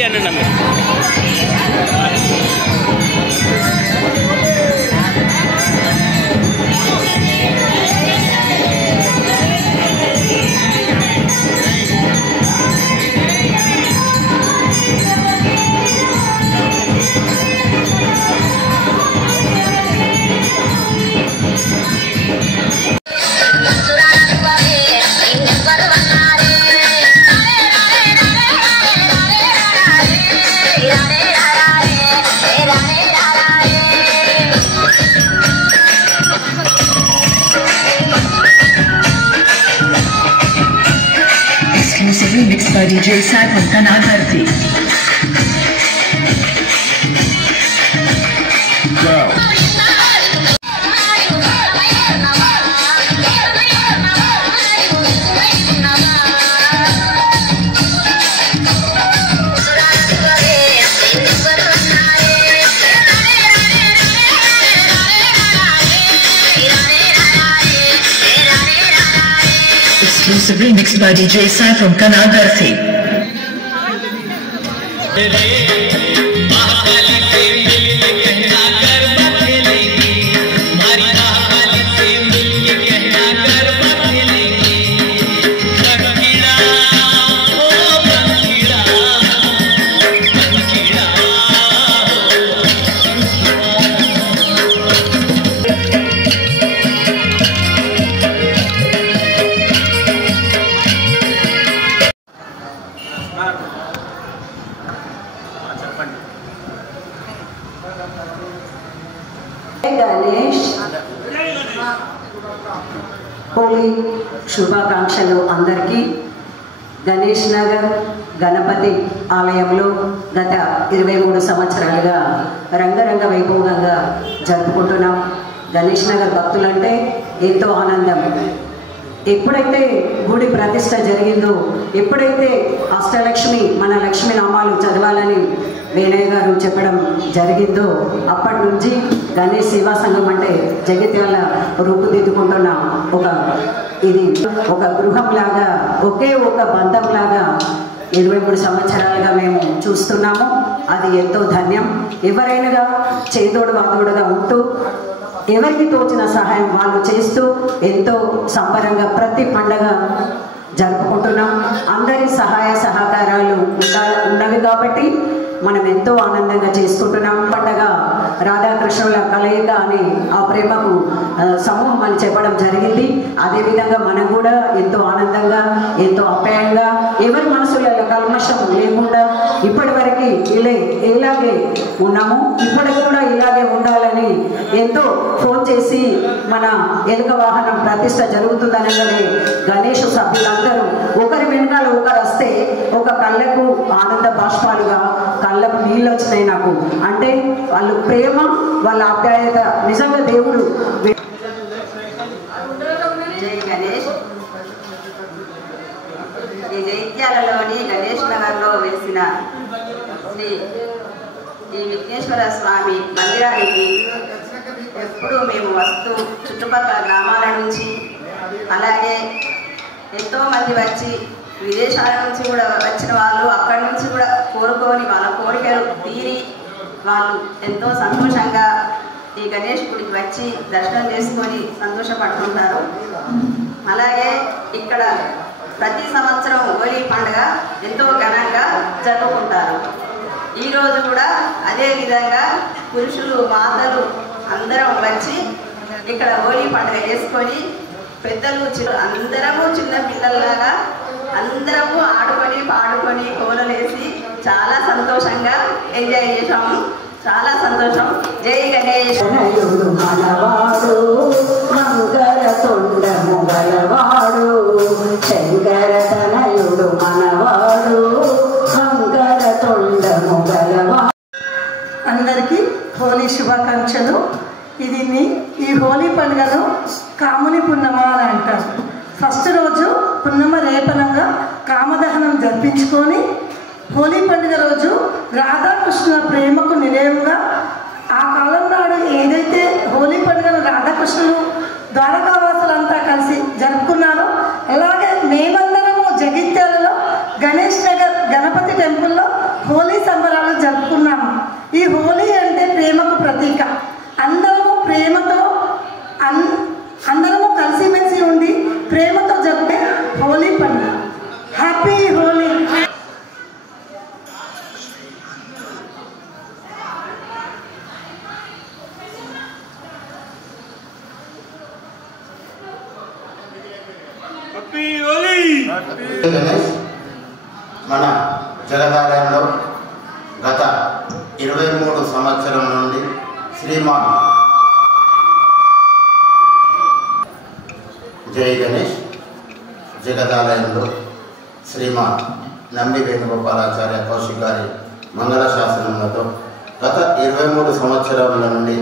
మళ్ళీ అనండి మీరు. Exclusively mixed by DJ Sai from Kanadharthi. Exclusively mixed by DJ Sai from Kanadharthi. Ganesh Holi శుభాకాంక్షలు అందరికీ. గణేష్ నగర్ గణపతి ఆలయంలో గత 23 సంవత్సరాలుగా రంగరంగ వైభవంగా జరుపుకుంటున్నాం. గణేష్ నగర్ భక్తులంటే ఎంతో ఆనందం. ఎప్పుడైతే గుడి ప్రతిష్ట జరిగిందో, ఎప్పుడైతే అష్టలక్ష్మి మన లక్ష్మీ నామాలు చదవాలని వేణయ్య గారు చెప్పడం జరిగిందో, అప్పటి నుంచి గణేష్ సేవా సంఘం అంటే జగిత్యాల రూపుదిద్దుకుంటున్న ఇది ఒక గృహంలాగా, ఒకే ఒక బంధంలాగా 23 సంవత్సరాలుగా మేము చూస్తున్నాము. అది ఎంతో ధన్యం. ఎవరైనా చేదోడు వాదోడుగా ఉంటూ ఎవరికి తోచిన సహాయం వాళ్ళు చేస్తూ ఎంతో సంబరంగా ప్రతి పండగ జరుపుకుంటున్నాం. అందరి సహాయ సహకారాలు ఉన్నవి కాబట్టి మనం ఎంతో ఆనందంగా చేసుకుంటున్నాం. పండగ రాధాకృష్ణుల కలయిక అని ఆ ప్రేమకు సమూహం అని చెప్పడం జరిగింది. అదేవిధంగా మనం కూడా ఎంతో ఆనందంగా, ఎంతో అప్యాయంగా, ఎవరి మనసులలో కల్మషం లేకుండా ఇప్పటి వరకు ఇలాగే ఉన్నాము. ఇప్పటికి కూడా ఇలాగే ఉండాలని ఎంతో ఫోన్ చేసి మన ఎలుక వాహనం ప్రతిష్ట జరుగుతుందనగానే గణేష్ సభ్యులందరూ ఒకరి వెనకాల ఒకరు వస్తే ఒక కళ్ళకు ఆనంద బాష్పాలుగా కళ్ళకు నీళ్ళు వచ్చినాయి నాకు. అంటే వాళ్ళు ప్రేమ, వాళ్ళ ఆప్యాయత నిజంగా దేవుడు. జై గణేష్. ఈ జైత్యాలలోని గణేష్ నగర్లో వెలిసిన శ్రీ విఘ్నేశ్వర స్వామి మందిరానికి ఎప్పుడూ మేము వస్తూ చుట్టుపక్కల గ్రామాల నుంచి, అలాగే ఎంతోమంది వచ్చి విదేశాల నుంచి కూడా వచ్చిన వాళ్ళు అక్కడి నుంచి కూడా కోరుకొని వాళ్ళ కోరికలు తీరి వాళ్ళు ఎంతో సంతోషంగా ఈ గణేష్ గుడికి వచ్చి దర్శనం చేసుకొని సంతోషపడుతుంటారు. అలాగే ఇక్కడ ప్రతి సంవత్సరం హోలీ పండుగ ఎంతో ఘనంగా జరుపుకుంటారు. ఈరోజు కూడా అదే విధంగా పురుషులు మాతలు అందరం వచ్చి ఇక్కడ హోలీ పండుగ చేసుకొని పెద్దలు అందరము చిన్న పిల్లల్లాగా అందరము ఆడుకొని పాడుకొని కోలలేసి చాలా సంతోషంగా ఎంజాయ్ చేసాము. చాలా సంతోషం. జై గణేష్. మనవాడు మంగళ తొండము గలవాడు, శంకర తనయుడు మనవాడు, మంగళ తొండము గలవాడు. అందరికీ హోలీ శుభాకాంక్షలు. ఈ హోలీ పండుగను కాముని పున్నమ అని అంటారు. ఫస్ట్ రోజు పున్నమ రేపనంగా కామదహనం జరిపించుకొని హోలీ పండుగ రోజు రాధాకృష్ణుల ప్రేమకు నిలయంగా ఆ కాలం నాడు ఏదైతే హోలీ పండుగను రాధాకృష్ణులు ద్వారకావాసులంతా కలిసి జరుపుకున్నారో, అలాగే మేమందరము జగిత్యాలలో గణేష్ నగర్ గణపతి టెంపుల్లో హోలీ హోలీ పండుగ. హ్యాపీ హోలీ. మన జగదాలయంలో గత 23 సంవత్సరం నుండి శ్రీమాన్ జై గణేష్ జగదాలయంలో శ్రీమాన్ నంబి వేణుగోపాలాచార్య కౌశిక్ గారి మంగళ శాసనములతో గత 23 సంవత్సరాల నుండి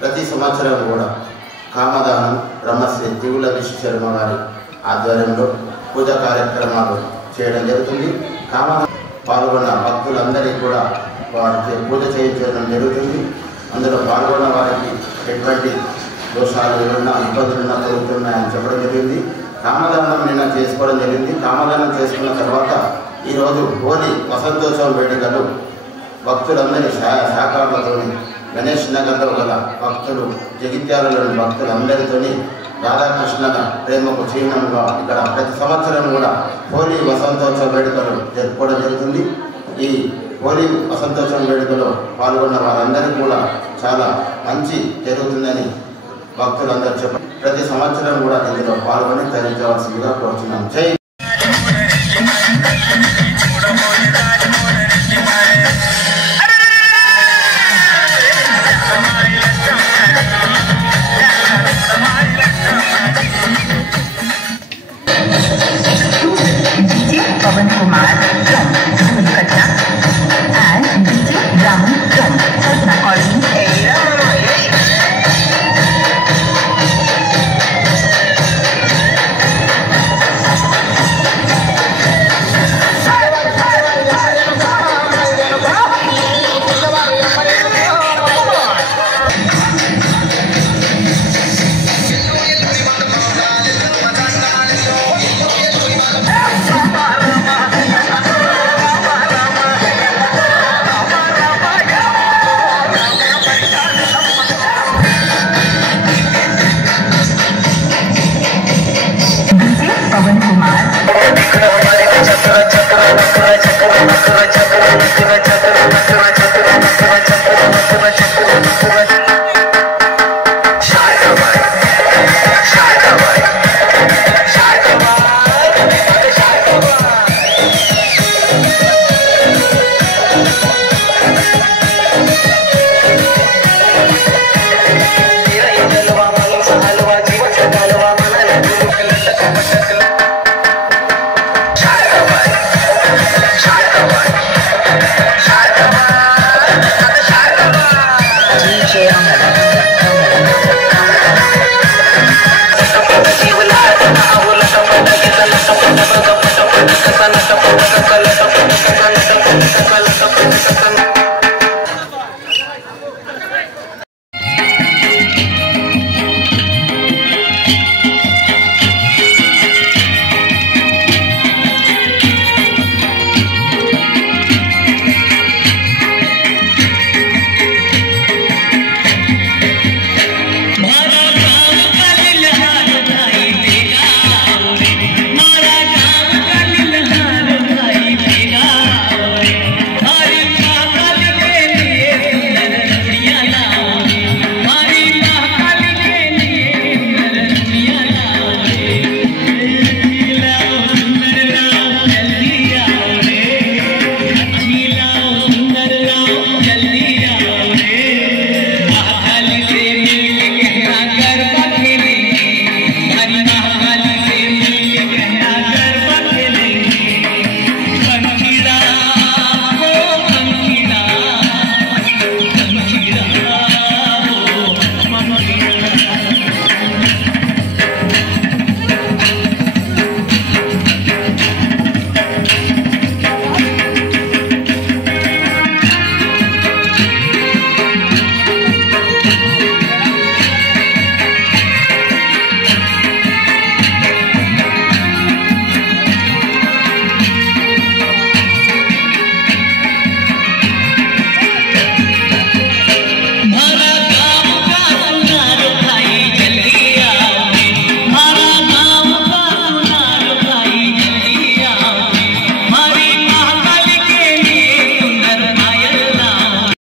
ప్రతి సంవత్సరం కూడా కామదానం బ్రహ్మశ్రీ తివుల విశ్వశర్మ గారి ఆధ్వర్యంలో పూజా కార్యక్రమాలు చేయడం జరుగుతుంది. కామదానం పాల్గొన్న భక్తులందరికీ కూడా వారికి పూజ చేయించడం జరుగుతుంది. అందులో పాల్గొన్న వారికి ఎటువంటి దోషాలు ఏమన్నా ఇబ్బందులున్నా జరుగుతున్నాయని చెప్పడం జరిగింది. కామదానం నిన్న చేసుకోవడం జరిగింది. కామదానం చేసుకున్న తర్వాత ఈరోజు హోలీ వసంతోత్సవం వేడుకలు భక్తులందరి సహకారాలతో గణేష్ నగర్లో గల భక్తులు జగిత్యాలలోని భక్తులందరితోని రాధాకృష్ణల ప్రేమకు చిహ్నంగా ఇక్కడ ప్రతి సంవత్సరం కూడా హోలీ వసంతోత్సవ వేడుకలు జరుపుకోవడం జరుగుతుంది. ఈ హోలీ వసంతోత్సవం వేడుకలో పాల్గొన్న వారందరికీ కూడా చాలా మంచి జరుగుతుందని భక్తులందరూ చెప్పారు. ప్రతి సంవత్సరం కూడా ఇందులో పాల్గొని ధరించవలసిందిగా కోరుతున్నాం. జై पवन कुमार